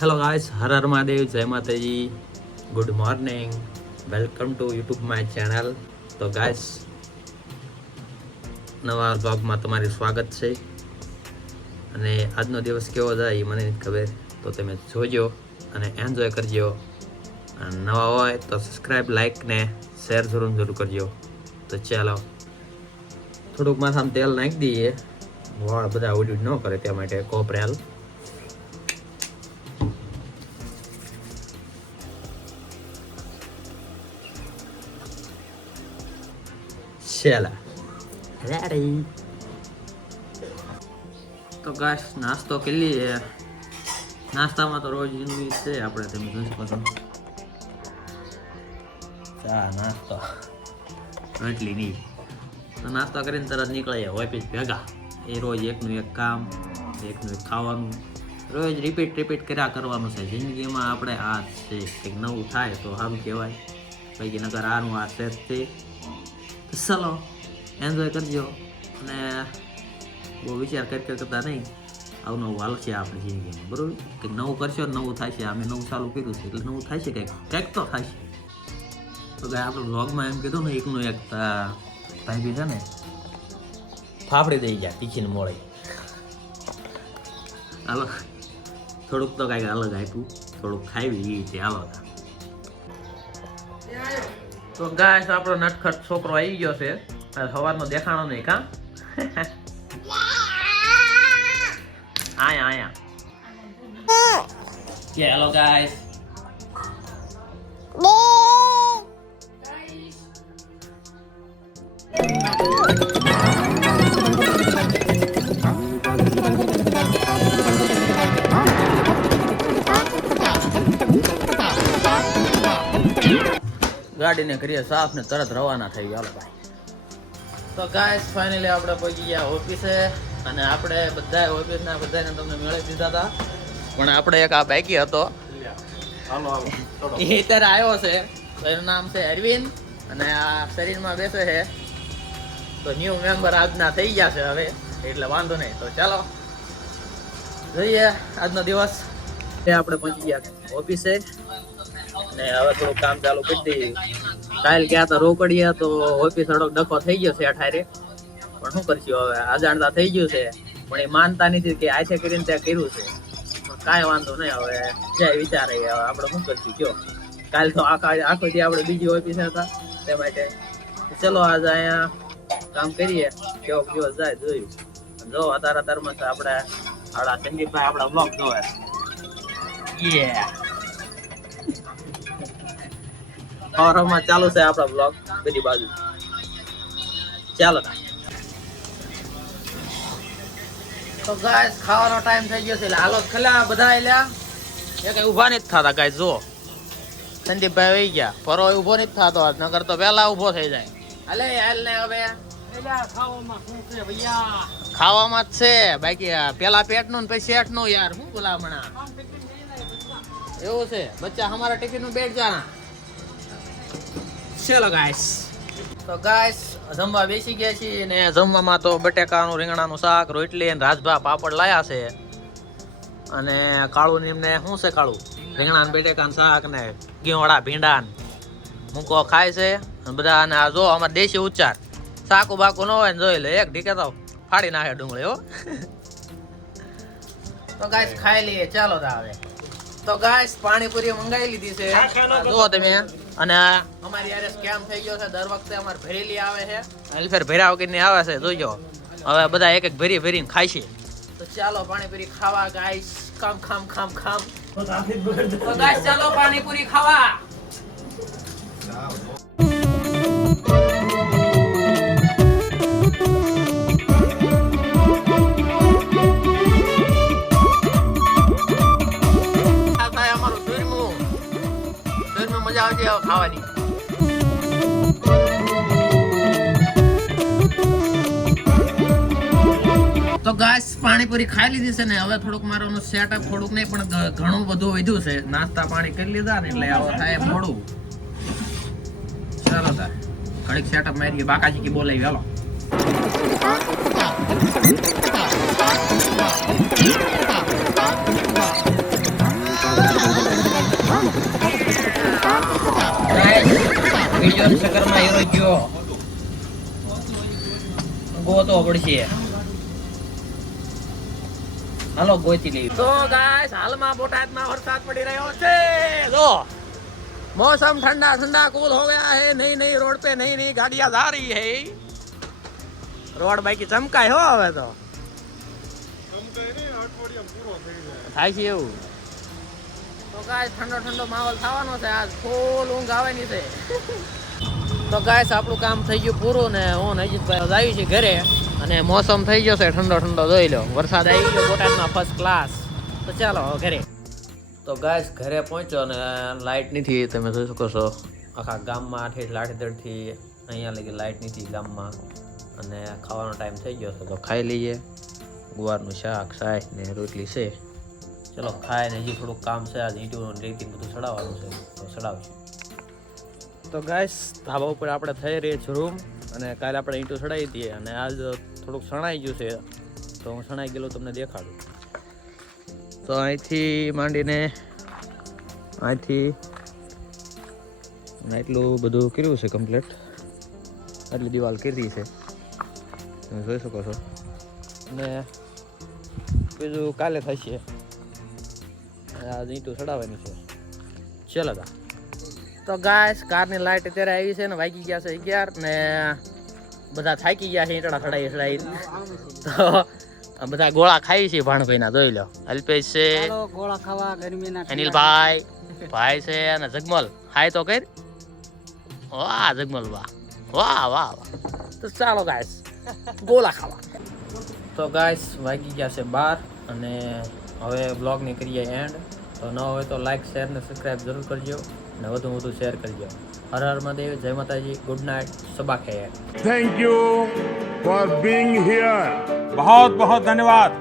Hello guys, Har Har Mahadev, જય માતાજી, good morning, welcome to YouTube my channel. તો ગાઈસ, નવા બ્લોગમાં તમારું સ્વાગત છે. અને આજનો દિવસ કેવો જાય એ મને નથી ખબર, તો તમે જોજો અને એન્જોય કરજો. અને નવા હોય તો સબસ્ક્રાઈબ, લાઈક ને શેર જરૂર કરજો. તો ચાલો થોડુંક માથામાં તેલ નાખી દઈએ, વાળ બધા ઉડી ન કરે તે માટે કોપરેલ. ચાલો રેડી. તો ગાઈસ, નાસ્તો કરી લઈએ. નાસ્તામાં તો રોજ ઇંગ્લિશ છે આપણે, તમે જોઈ શકો છો. ચા નાસ્તો એટલી નહીં, તો નાસ્તો કરીને તરત નીકળીએ ઓફિસ ભેગા. એ રોજ એકનું એક કામ, એકનું એક ખાવાનું, રોજ રિપીટ કર્યા કરવાનું છે જિંદગીમાં. આપણે આ છે કંઈક નવું થાય તો સારું કહેવાય, પૈકી નગર આનું આ સેટ છે. ચલો એન્જોય કરજો અને બહુ વિચાર કરતા નહીં. આવું નવું હાલશે આપણી જિંદગીમાં, બરાબર? કંઈક નવું કરશો નવું થાય છે. અમે નવું ચાલુ કર્યું છે એટલે નવું થાય છે, કંઈક તો થાય છે. તો કાંઈ આપણે વ્લોગમાં એમ કીધું ને, એકનું એક ભાઈ બી છે ને ફાફડી દઈ ગયા તીખીને મોડે. હાલો થોડુંક તો કાંઈક અલગ આપ્યું, થોડુંક ખાવી એ રીતે હાલો. તો ગાઈસ, આપણો નટખટ છોકરો આવી ગયો છે. સવારનો દેખાણો નહીં કા? આયા હેલો ગાઈસ. ગાડીને કરીએ સાફ ને તરત રવાના થઈ ગયા. હાલો ભાઈ. તો ગાઈસ, ફાઇનલી આપણે પહોંચી ગયા ઓફિસે. અને આપણે બધા ઓફિસના બધાને તમને મેળવી દીધા હતા, પણ આપણે એક આ બાકી હતો એ અત્યારે આવ્યો છે. તો એનું નામ છે અરવિંદ અને આ શરીરમાં બેસે છે. તો ન્યૂ મેમ્બર આજના થઈ ગયા છે હવે, એટલે વાંધો નહીં. તો ચાલો જોઈએ આજનો દિવસ. આપણે પહોંચી ગયા ઓફિસે અને હવે થોડું કામ ચાલુ કરી દઈએ. કાલ ગયા હતા રોકડિયા, તો ઓફિસ થોડોક ડખો થઈ ગયો છે અઠારે, પણ શું કરશું હવે, અજાણતા થઈ ગયું છે. પણ એ માનતા નથી કે આછે કરીને ત્યાં કર્યું છે. પણ કાંઈ વાંધો નહીં, હવે જ્યાં વિચારે હવે આપણે શું કરશું. કયો કાલ તો આખો દી આપણે બીજી ઓફિસે હતા, તે માટે ચલો આજે અહીંયા કામ કરીએ. કેવો દિવસ જાય જોયું. જો અત્યારમાં આપણે આપણા સંદીપભાઈ આપણા બ્લોગ જોવે. સવારમાં ચાલુ છે આપણા બ્લોગ બધી બાજુ. ચાલો તો ગાઈસ, ખાવાનો ટાઈમ થઈ ગયો છે એટલે હાલો ખલા બધા એલા. એ કઈ ઊભા નથી થતા ગાઈસ. જો સંદીપભાઈ વહી ગયા, ફરો ઊભો નથી થતો, નગર તો પહેલા ઊભો થઈ જાય. હાલે હાલ ને હવે ખાવામાં શું છે ભૈયા? ખાવામાં જ છે બાકી પેલા પેટનું ને પછી શેઠનું. યાર શું ભલામણા એવું છે? બચ્ચા હમારા ટિફિન નું બેઠ જાના. ચલો ગાઈસ. તો ગાઈસ, જમવા બેસી ગયા છીએ ને જમવામાં તો બટેકાનું રીંગણાનું શાક, રોટલી અને રાજભા પાપડ લાયા છે. અને કાળું એમને શું છે? કાળું રીંગણા ને બટેકાનું શાક ને ગીહોડા ભીંડા મૂકો ખાય છે બધા. અને આ જો અમારે દેશી ઉચ્ચાર, શાકુ બાકુ ન હોય ને જોઈ લે, એક ઢીકે તો ફાડી નાખે ડુંગળી હો. તો ગાઈસ ખાઈ લઈએ. ચાલો હવે. તો ગાઈસ, પાણીપુરી મંગાવી લીધી છે, જો તમે. અને અમારી યાર સ્કેમ થઈ ગયો છે. દર વખતે અમારે ભરેલી આવે છે, અલફેર ભર્યા વગરની આવે છે. જોજો હવે બધા એક એક ભરીને ખાય છે. તો ચાલો પાણીપુરી ખાવા ગાઈસ. ખામ. તો ગાઈસ ચાલો પાણીપુરી ખાવા. મજા આવશે ખાવાની. તો ગાઈસ, પાણીપુરી ખાઈ લીધી છે ને હવે થોડુંક મારું સેટઅપ, થોડુંક નહીં પણ ઘણું બધું વધ્યું છે. નાસ્તા પાણી કરી લીધા ને એટલે આવો થાય મોડું. ચાલો તાર ઘડીક સેટઅપ મારીએ. બાકાજી કી બોલાવી હાલો. વિડીયો ચક્કરમાં એવો ગયો ગોતો પડશે. હાલો ગોતી લઈ. તો ગાઈસ હાલમાં બોટાદમાં વરસાદ પડી રહ્યો છે. જો मौसम ठंडा ठंडा कूल हो गया है. नई नई रोड पे नई नई गाड़ियां जा रही है. रोड बाकी चमकाय हो હવે તો થાય છે એવું. તો ગાઈસ ઠંડો ઠંડો માહોલ થવાનો છે. આજ ફૂલ ઊંઘ આવવાની છે. તો ગાઈસ આપણું કામ થઈ ગયું પૂરું ને હું નજીકભાઈ આવી છે ઘરે અને મોસમ થઈ ગયો છે ઠંડો ઠંડો. જોઈ લો વરસાદ આવી ગયો બોટાદમાં ફર્સ્ટ ક્લાસ. તો ચાલો ઘરે. તો ગાઈસ ઘરે પહોંચ્યો અને લાઇટ નથી. તમે જોઈ શકો છો આખા ગામમાં લાઠીદળથી અહીંયા લગી લાઇટ નથી ગામમાં. અને ખાવાનો ટાઈમ થઈ ગયો છે તો ખાઈ લઈએ. ગુવારનું શાક શાક ને રોટલી છે. ચલો ખાઈને હજી થોડુંક કામ છે. આજ ઈંટું રેતી બધું ચડાવવાનું છે તો ચડાવશું. તો ગાઈસ ધાબા ઉપર આપણે થઈ રહી છે રૂમ અને કાલે આપણે ઈંટું ચડાવી દઈએ અને આજ થોડુંક સણાઈ ગયું છે તો હું સણાઈ ગયેલું તમને દેખાડું. તો અહીંથી માંડીને અહીંથી એટલું બધું કર્યું છે કમ્પ્લીટ. આટલી દિવાલ કરી છે તમે જોઈ શકો છો. અને બીજું કાલે થશે. આજ ઈંટું ચડાવવાની છે. ચલો તા. તો ગાઈસ કારની લાઈટ અત્યારે આવી છે ને વાગી ગયા છે 11 ને બધા થાકી ગયા છે ઈંટડા ચડાવી. તો બધા ગોળા ખાઈ છે ભાણભાઈ ના. જોઈ લો અલ્પેશ છે ગોળા ખાવા ગરમીના. અનિલભાઈ ભાઈ છે અને જગમલ હાય તો કર. વાહ જગમલ વાહ વાહ વાહ વાહ. તો ચાલો ગાઈસ ગોળા ખાવા. તો ગાઈસ વાગી ગયા છે 12 અને હવે બ્લોગની કરીએ એન્ડ. તો ન હોય તો લાઈક શેર ને સબસ્ક્રાઈબ જરૂર કરજો અને વધુ શેર કરજો. હર હર મહાદેવ. જય માતાજી. Good night. સબા ખૈર. Thank you for being here. बहुत बहुत धन्यवाद.